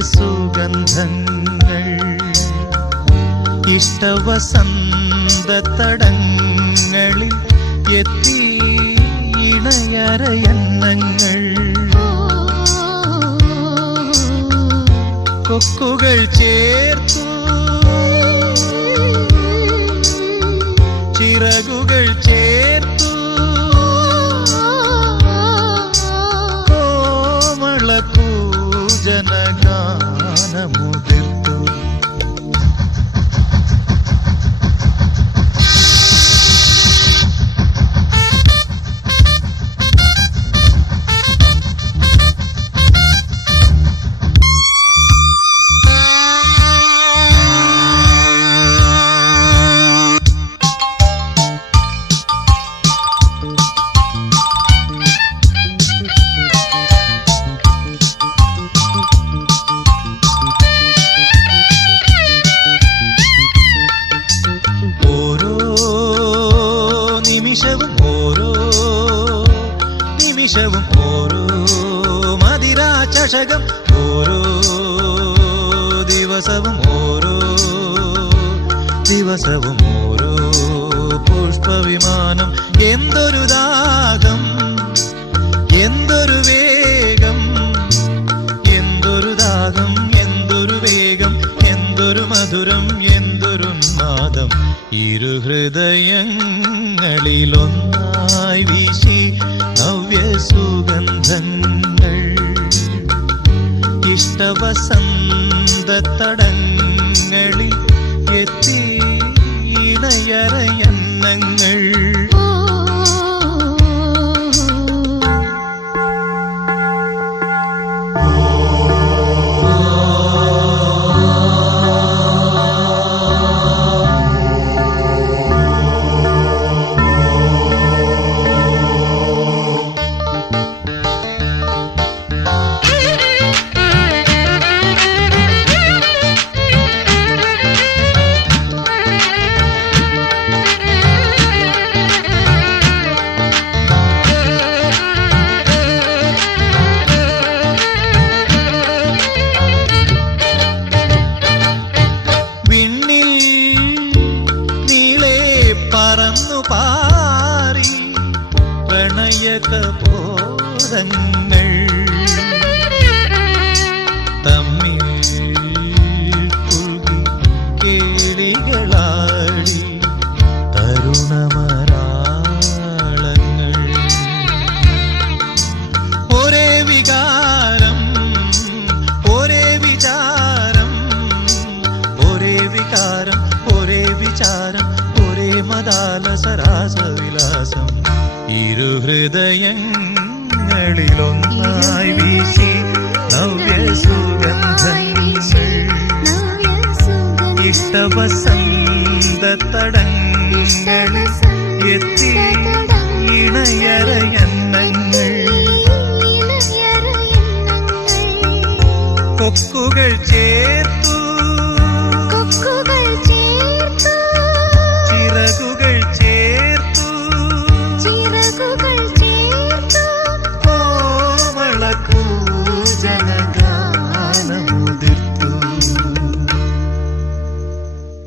സുഗന്ധങ്ങൾ ഇഷ്ടവസന്തടങ്ങളിൽ എത്തി ഇണയരയന്നങ്ങൾ. കൊക്കുകൾ ചേർത്തു. ചിറകുകൾ ചേർത്തു. జ్ఞానము తెలుతురు നിമിഷവും ഓരോ മതിരാചകം ഓരോ ദിവസവും ഓരോ ദിവസവും ഓരോ പുഷ്പവിമാനം. എന്തൊരു ദാഹം എന്തൊരു വേഗം എന്തൊരു ദാഹം എന്തൊരു വേഗം എന്തൊരു മധുരം എന്തൊരു നാദം. ഇരു ഹൃദയങ്ങളിലൊന്നായി വീശി ഇഷ്ടവസന്തതടങ്ങളിൽ എത്തി ഇണയരയന്നങ്ങൾ പ്രണയകബോധങ്ങൾ തമ്മിൽ പുൽകി കേളികളാടി തരുണമരാളങ്ങൾ. ഒരേ വികാരം ഒരേ വിചാരം ഒരേ വികാരം മദാല സരാസവിലാസം ഇരു ഹൃദയങ്ങളിലൊന്നായി വീശി നവ്യ സുഗന്ധങ്ങൾ ഇഷ്ടവസന്തതടങ്ങളിൽ എത്തി ഇണയരയന്നങ്ങൾ